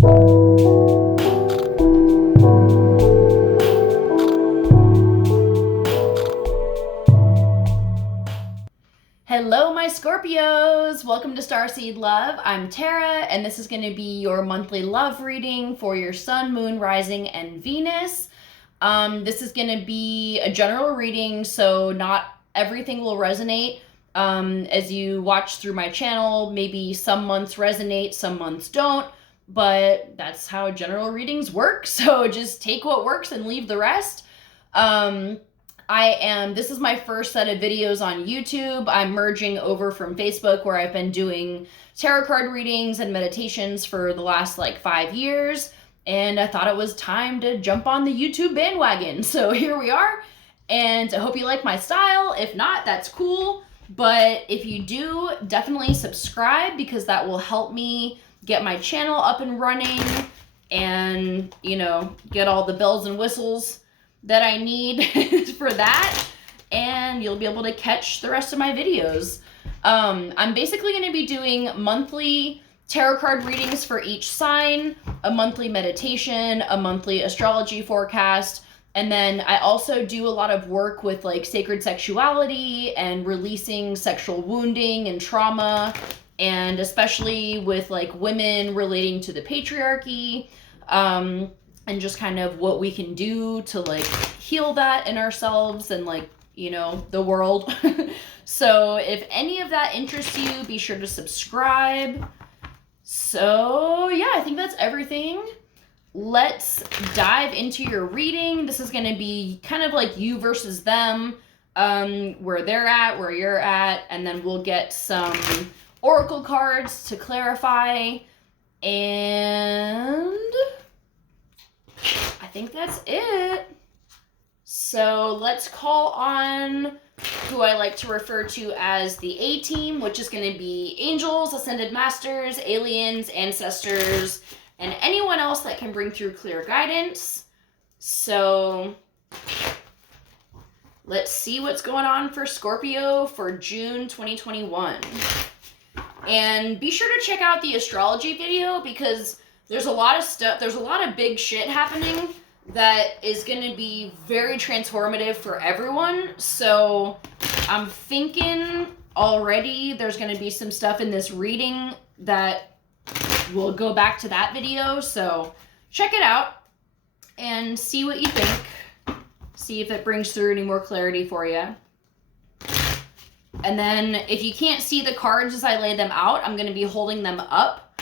Hello, my Scorpios! Welcome to Starseed Love. I'm Tara, and this is going to be your monthly love reading for your Sun, Moon, Rising, and Venus. This is going to be a general reading, so not everything will resonate. As you watch through my channel, maybe some months resonate, some months don't, but that's how general readings work, so just take what works and leave the rest. This is my first set of videos on YouTube. I'm merging over from Facebook, where I've been doing tarot card readings and meditations for the last 5 years. And I thought it was time to jump on the YouTube bandwagon. So here we are. And I hope you like my style. If not, that's cool. But if you do, definitely subscribe, because that will help me get my channel up and running and, get all the bells and whistles that I need for that, and you'll be able to catch the rest of my videos. I'm basically going to be doing monthly tarot card readings for each sign, a monthly meditation, a monthly astrology forecast, and then I also do a lot of work with sacred sexuality and releasing sexual wounding and trauma, and especially with women relating to the patriarchy, and just kind of what we can do to heal that in ourselves and the world. So if any of that interests you, be sure to subscribe. So yeah, I think that's everything. Let's dive into your reading. This is going to be kind of like you versus them, where they're at, where you're at, and then we'll get some oracle cards to clarify, and I think that's it. So let's call on who I like to refer to as the A-team, which is going to be angels, ascended masters, aliens, ancestors, and anyone else that can bring through clear guidance. So let's see what's going on for Scorpio for June 2021. And be sure to check out the astrology video, because there's a lot of stuff, there's a lot of big shit happening that is going to be very transformative for everyone. So I'm thinking already there's going to be some stuff in this reading that will go back to that video. So check it out and see what you think. See if it brings through any more clarity for you. And then if you can't see the cards as I lay them out, I'm going to be holding them up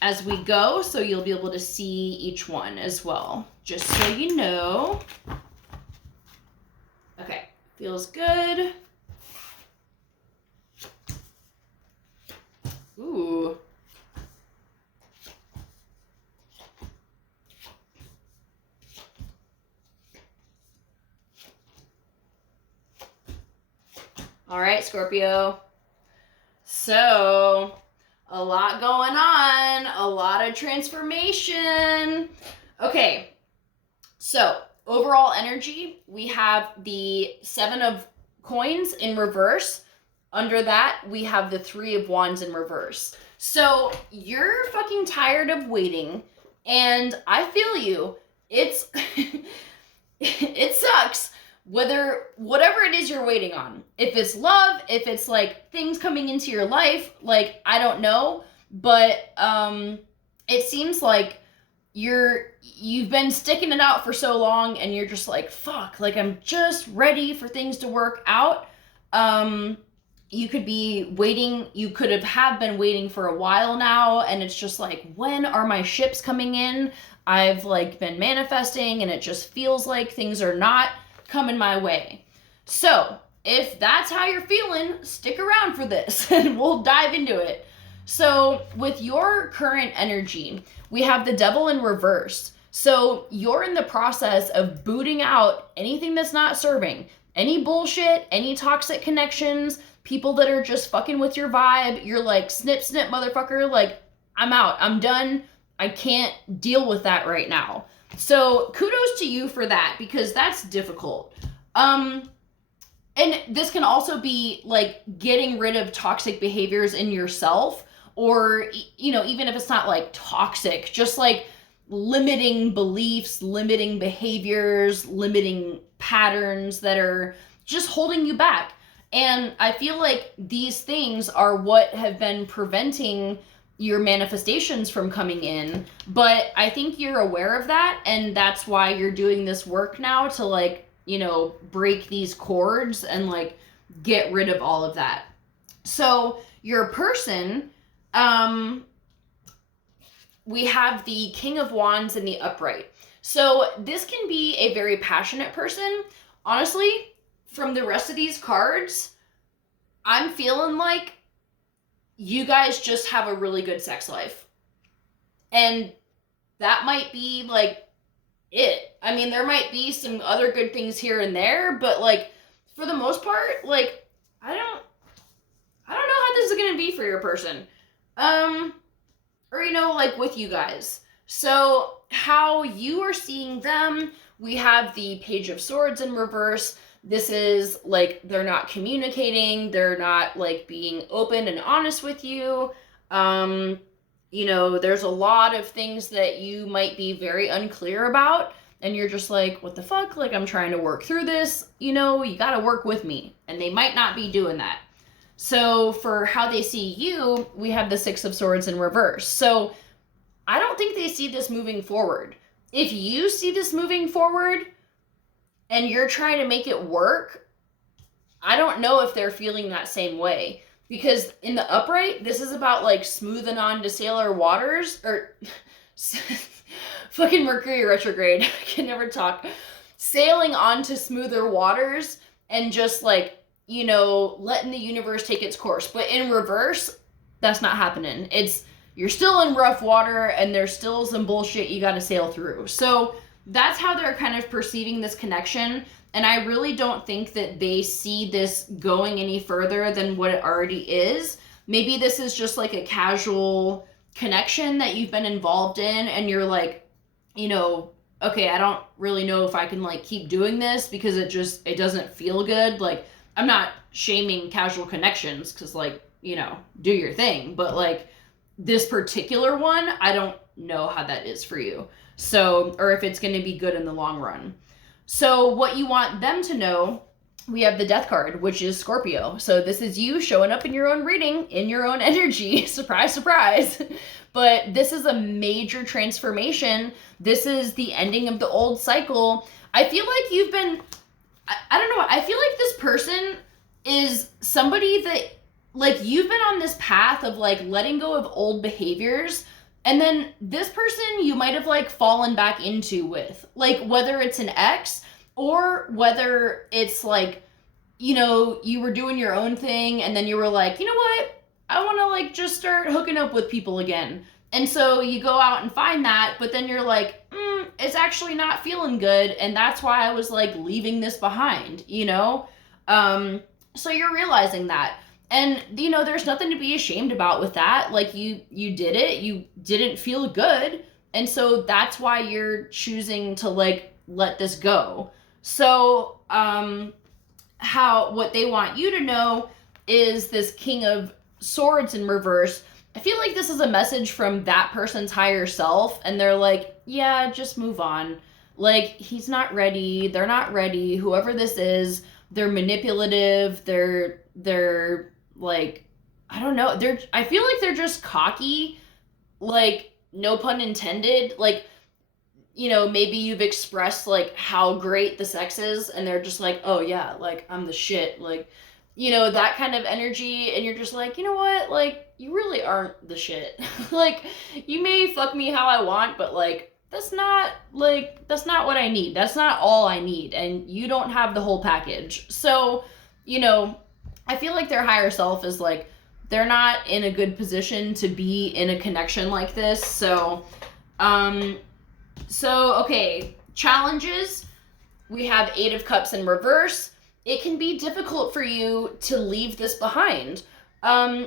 as we go, so you'll be able to see each one as well, just so you know. Okay, feels good. Ooh. All right, Scorpio. So a lot going on, a lot of transformation. Okay, so overall energy, we have the 7 of coins in reverse. Under that, we have the 3 of wands in reverse. So you're fucking tired of waiting, and I feel you. It's it sucks. Whatever it is you're waiting on, if it's love, if it's things coming into your life, I don't know, but it seems like you've been sticking it out for so long, and you're just fuck, I'm just ready for things to work out. You could be waiting, you could have been waiting for a while now, and it's just when are my ships coming in? I've been manifesting, and it just feels like things are not coming my way. So if that's how you're feeling, stick around for this and we'll dive into it. So with your current energy, we have the devil in reverse. So you're in the process of booting out anything that's not serving, any bullshit, any toxic connections, people that are just fucking with your vibe. You're snip, snip, motherfucker. I'm out. I'm done. I can't deal with that right now. So kudos to you for that, because that's difficult. And this can also be getting rid of toxic behaviors in yourself, or, you know, even if it's not like toxic, just like limiting beliefs, limiting behaviors, limiting patterns that are just holding you back. And I feel like these things are what have been preventing your manifestations from coming in, but I think you're aware of that, and that's why you're doing this work now to, like, you know, break these cords and like get rid of all of that. So your person, we have the King of Wands in the upright. So this can be a very passionate person. Honestly, from the rest of these cards, I'm feeling like you guys just have a really good sex life. And that might be like it. I mean, there might be some other good things here and there, but like for the most part, like I don't know how this is going to be for your person. Or, you know, like with you guys. So how you are seeing them, we have the Page of Swords in reverse. This is like they're not communicating, they're not like being open and honest with you. You know, there's a lot of things that you might be very unclear about, and you're just like, what the fuck? Like, I'm trying to work through this. You know, you got to work with me, and they might not be doing that. So for how they see you, we have the Six of Swords in reverse. So I don't think they see this moving forward. If you see this moving forward and you're trying to make it work, I don't know if they're feeling that same way. Because in the upright, this is about like smoothing on to sailor waters, or fucking Mercury retrograde. I can never talk. Sailing onto smoother waters and just like, you know, letting the universe take its course. But in reverse, that's not happening. You're still in rough water, and there's still some bullshit you got to sail through. So that's how they're kind of perceiving this connection. And I really don't think that they see this going any further than what it already is. Maybe this is just like a casual connection that you've been involved in, and you're like, you know, okay, I don't really know if I can like keep doing this because it doesn't feel good. Like, I'm not shaming casual connections because, like, you know, do your thing. But, like, this particular one, I don't know how that is for you. So, or if it's going to be good in the long run. So what you want them to know, we have the Death card, which is Scorpio. So this is you showing up in your own reading, in your own energy. Surprise, surprise. But this is a major transformation. This is the ending of the old cycle. I feel like you've been... I don't know. I feel like this person is somebody that, like, you've been on this path of, like, letting go of old behaviors. And then this person you might have, like, fallen back into with. Like, whether it's an ex or whether it's, like, you know, you were doing your own thing and then you were like, you know what? I want to, like, just start hooking up with people again. And so you go out and find that, but then you're like, it's actually not feeling good, and that's why I was like leaving this behind, you know? So you're realizing that. And, you know, there's nothing to be ashamed about with that. Like, you did it, you didn't feel good, and so that's why you're choosing to like let this go. So what they want you to know is this King of Swords in reverse. I feel like this is a message from that person's higher self, and they're like, yeah, just move on. Like, he's not ready. They're not ready. Whoever this is, they're manipulative. They're like, I don't know. I feel like they're just cocky. Like, no pun intended. Like, you know, maybe you've expressed like how great the sex is, and they're just like, oh yeah, like, I'm the shit. Like, you know, that kind of energy, and you're just like, you know what? Like, you really aren't the shit. Like, you may fuck me how I want, but like, that's not what I need. That's not all I need, and you don't have the whole package. So, you know, I feel like their higher self is like, they're not in a good position to be in a connection like this. So, okay, challenges. We have 8 of Cups in reverse. It can be difficult for you to leave this behind.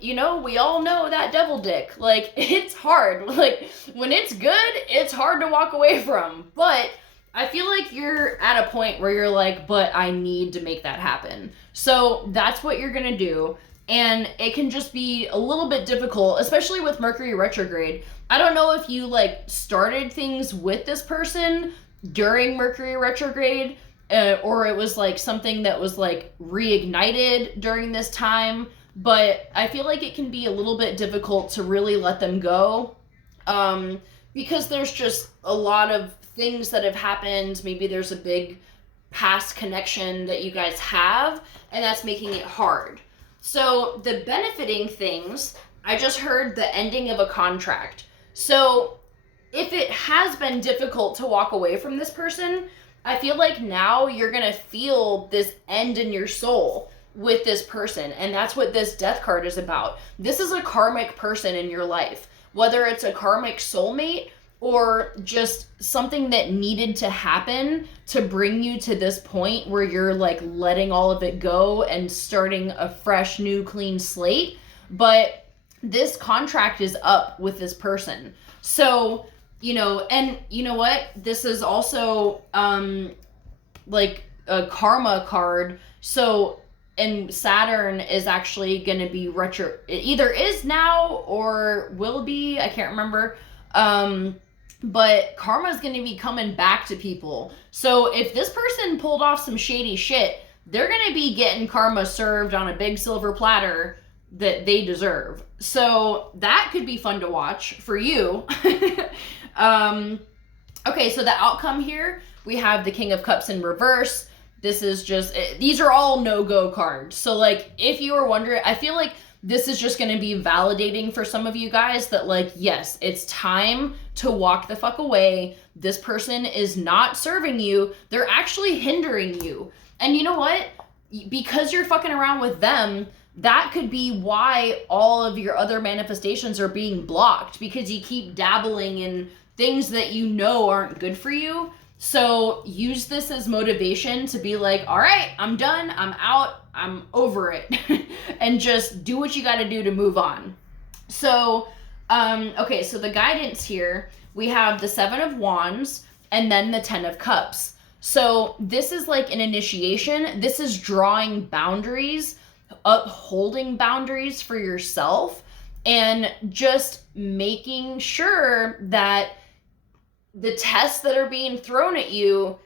You know, we all know that devil dick. Like, it's hard. Like, when it's good, it's hard to walk away from. But I feel like you're at a point where you're like, but I need to make that happen. So that's what you're going to do. And it can just be a little bit difficult, especially with Mercury retrograde. I don't know if you like started things with this person during Mercury retrograde, or it was like something that was like reignited during this time, but I feel like it can be a little bit difficult to really let them go, because there's just a lot of things that have happened. Maybe there's a big past connection that you guys have, and that's making it hard. So the benefiting things, I just heard the ending of a contract. So if it has been difficult to walk away from this person, I feel like now you're going to feel this end in your soul with this person. And that's what this death card is about. This is a karmic person in your life, whether it's a karmic soulmate or just something that needed to happen to bring you to this point where you're like letting all of it go and starting a fresh, new, clean slate. But this contract is up with this person. So, you know, and you know what? This is also like a karma card. So, and Saturn is actually going to be retro. It either is now or will be. I can't remember. But karma is going to be coming back to people. So if this person pulled off some shady shit, they're going to be getting karma served on a big silver platter that they deserve. So that could be fun to watch for you. Okay, so the outcome here, we have the King of Cups in reverse. This is just, these are all no-go cards. So like, if you were wondering, I feel like this is just going to be validating for some of you guys that like, yes, it's time to walk the fuck away. This person is not serving you. They're actually hindering you. And you know what? Because you're fucking around with them, that could be why all of your other manifestations are being blocked, because you keep dabbling in things that you know aren't good for you. So use this as motivation to be like, all right, I'm done. I'm out. I'm over it. And just do what you got to do to move on. So, okay, so the guidance here, we have the 7 of Wands and then the 10 of Cups. So this is like an initiation. This is drawing boundaries, upholding boundaries for yourself, and just making sure that the tests that are being thrown at you,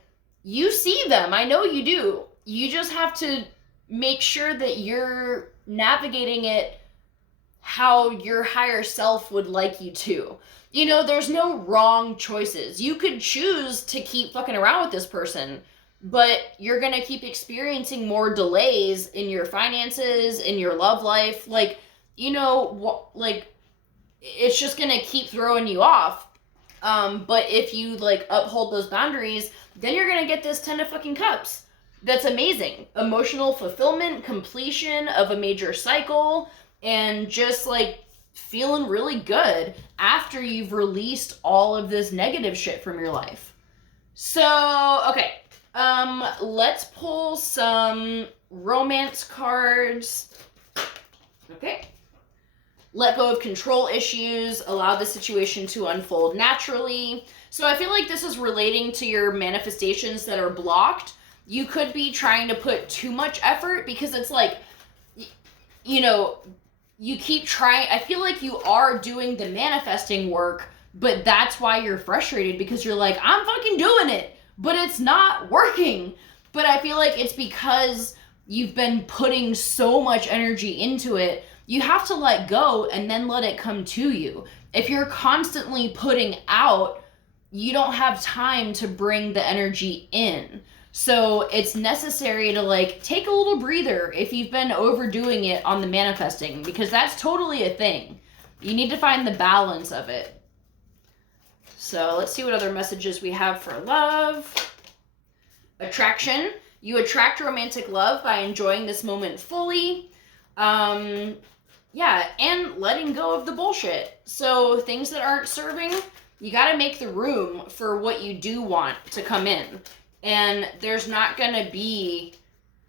you see them. I know you do. You just have to make sure that you're navigating it how your higher self would like you to. You know, there's no wrong choices. You could choose to keep fucking around with this person, but you're going to keep experiencing more delays in your finances, in your love life. Like, you know, like, it's just going to keep throwing you off. But if you like uphold those boundaries, then you're going to get this 10 of fucking Cups. That's amazing. Emotional fulfillment, completion of a major cycle, and just like feeling really good after you've released all of this negative shit from your life. So, okay. Let's pull some romance cards. Okay. Let go of control issues, allow the situation to unfold naturally. So I feel like this is relating to your manifestations that are blocked. You could be trying to put too much effort because it's like, you know, you keep trying. I feel like you are doing the manifesting work, but that's why you're frustrated, because you're like, I'm fucking doing it, but it's not working. But I feel like it's because you've been putting so much energy into it. You have to let go and then let it come to you. If you're constantly putting out, you don't have time to bring the energy in. So it's necessary to like take a little breather if you've been overdoing it on the manifesting, because that's totally a thing. You need to find the balance of it. So let's see what other messages we have for love. Attraction. You attract romantic love by enjoying this moment fully. Yeah, and letting go of the bullshit. So things that aren't serving, you got to make the room for what you do want to come in. And there's not going to be,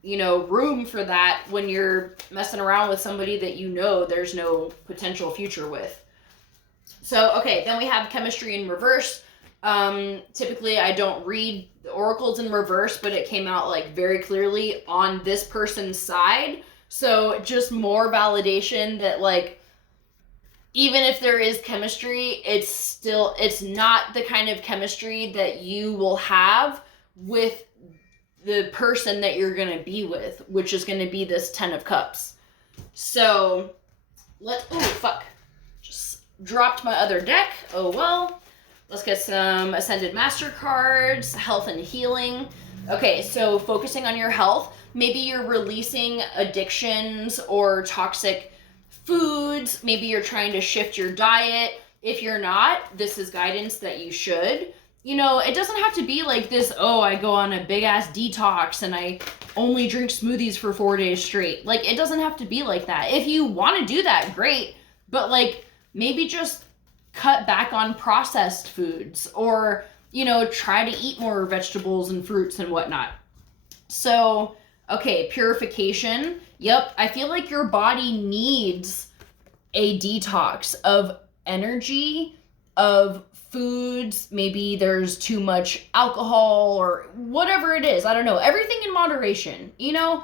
you know, room for that when you're messing around with somebody that you know there's no potential future with. So, okay, then we have chemistry in reverse. Typically, I don't read the oracles in reverse, but it came out like very clearly on this person's side. So just more validation that, like, even if there is chemistry, it's not the kind of chemistry that you will have with the person that you're going to be with, which is going to be this 10 of Cups. So oh, fuck. Just dropped my other deck. Oh, well. Let's get some Ascended Master cards, health and healing. Okay, so focusing on your health. Maybe you're releasing addictions or toxic foods. Maybe you're trying to shift your diet. If you're not, this is guidance that you should. You know, it doesn't have to be like this, oh, I go on a big ass detox and I only drink smoothies for 4 days straight. Like, it doesn't have to be like that. If you want to do that, great. But, like, maybe just cut back on processed foods, or, you know, try to eat more vegetables and fruits and whatnot. So, okay, purification. Yep, I feel like your body needs a detox of energy, of foods. Maybe there's too much alcohol or whatever it is. I don't know. Everything in moderation, you know?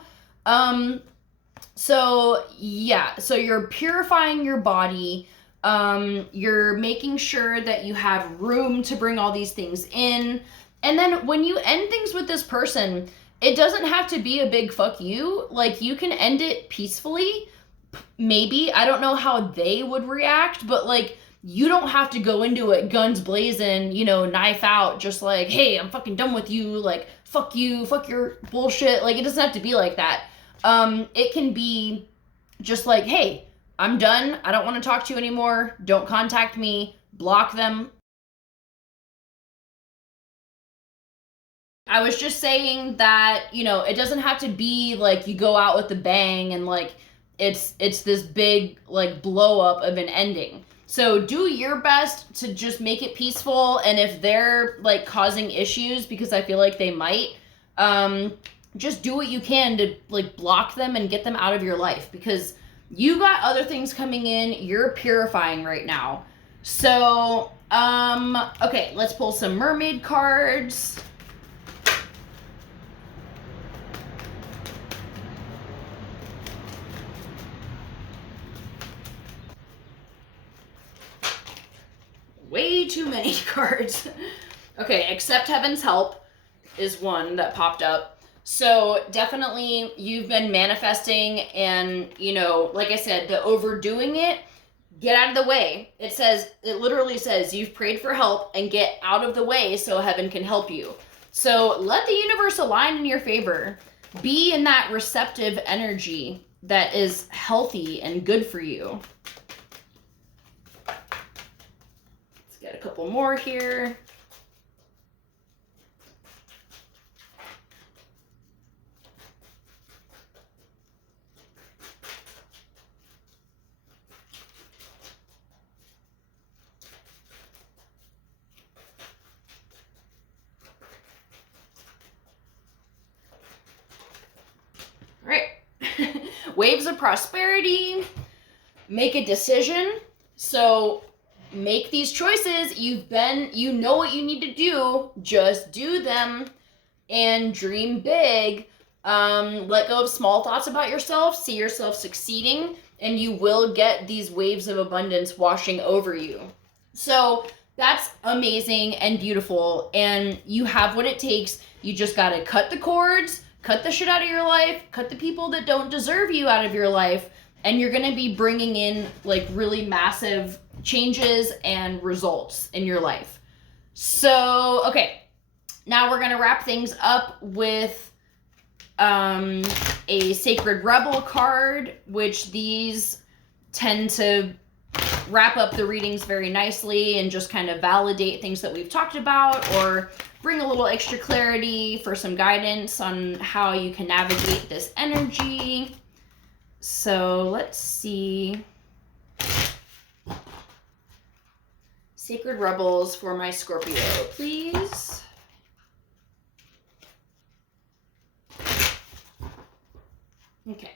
So, yeah. So you're purifying your body. You're making sure that you have room to bring all these things in. And then when you end things with this person, it doesn't have to be a big fuck you. Like, you can end it peacefully. Maybe. I don't know how they would react, but, like, you don't have to go into it guns blazing, you know, knife out, just like, hey, I'm fucking done with you. Like, fuck you, fuck your bullshit. Like, it doesn't have to be like that. It can be just like, hey, I'm done. I don't want to talk to you anymore. Don't contact me. Block them. I was just saying that, you know, it doesn't have to be like you go out with a bang and, like, it's this big, like, blow up of an ending. So do your best to just make it peaceful. And if they're, like, causing issues, because I feel like they might, just do what you can to, like, block them and get them out of your life, because you got other things coming in. You're purifying right now. So, okay, let's pull some mermaid cards. Way too many cards. Okay, accept heaven's help is one that popped up. So definitely you've been manifesting, and, you know, like I said, the overdoing it, get out of the way. It literally says you've prayed for help and get out of the way so heaven can help you. So let the universe align in your favor. Be in that receptive energy that is healthy and good for you. Let's get a couple more here. All right. Waves of prosperity. Make a decision. So make these choices. You know what you need to do. Just do them and dream big. Let go of small thoughts about yourself. See yourself succeeding, and you will get these waves of abundance washing over you. So that's amazing and beautiful, and you have what it takes. You just got to cut the cords, cut the shit out of your life, cut the people that don't deserve you out of your life, and you're going to be bringing in, like, really massive changes and results in your life. So, okay, now we're going to wrap things up with a Sacred Rebel card, which these tend to wrap up the readings very nicely and just kind of validate things that we've talked about, or bring a little extra clarity for some guidance on how you can navigate this energy. So let's see. Sacred Rebels for my Scorpio, please. Okay.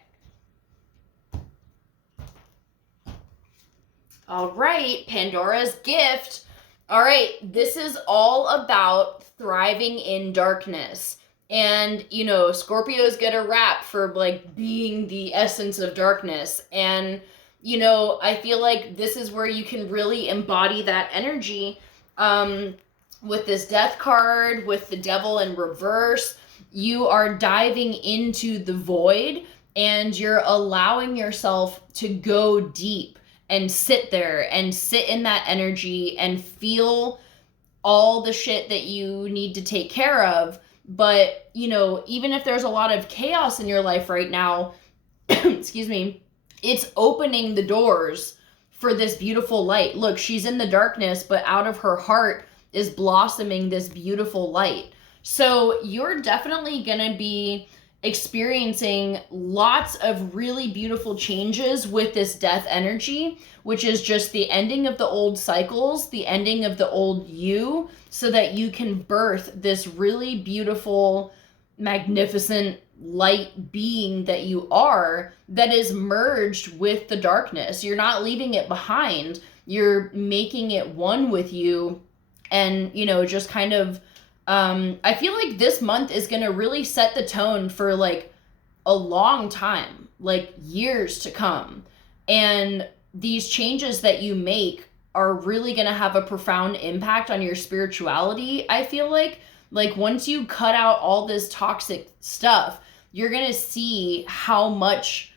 All right, Pandora's gift. All right, this is all about thriving in darkness. And, you know, Scorpios get a rap for, like, being the essence of darkness. And, you know, I feel like this is where you can really embody that energy. With this death card, with the devil in reverse, you are diving into the void and you're allowing yourself to go deep and sit there and sit in that energy and feel all the shit that you need to take care of. But, you know, even if there's a lot of chaos in your life right now, excuse me, it's opening the doors for this beautiful light. Look, she's in the darkness, but out of her heart is blossoming this beautiful light. So you're definitely going to be experiencing lots of really beautiful changes with this death energy, which is just the ending of the old cycles, the ending of the old you, so that you can birth this really beautiful, magnificent light being that you are, that is merged with the darkness. You're not leaving it behind. You're making it one with you. And, you know, just kind of, I feel like this month is going to really set the tone for, like, a long time, like years to come. And these changes that you make are really going to have a profound impact on your spirituality. I feel like once you cut out all this toxic stuff, you're going to see how much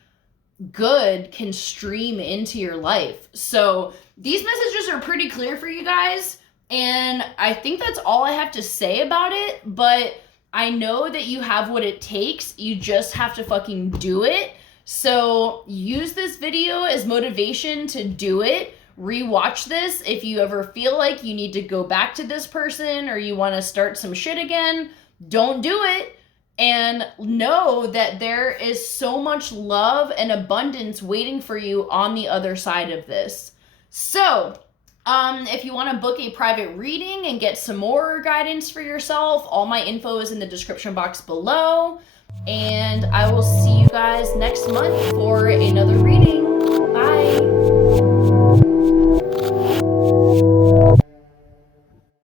good can stream into your life. So these messages are pretty clear for you guys. And I think that's all I have to say about it. But I know that you have what it takes. You just have to fucking do it. So use this video as motivation to do it. Rewatch this if you ever feel like you need to go back to this person or you want to start some shit again. Don't do it. And know that there is so much love and abundance waiting for you on the other side of this. So if you want to book a private reading and get some more guidance for yourself, all my info is in the description box below. And I will see you guys next month for another reading.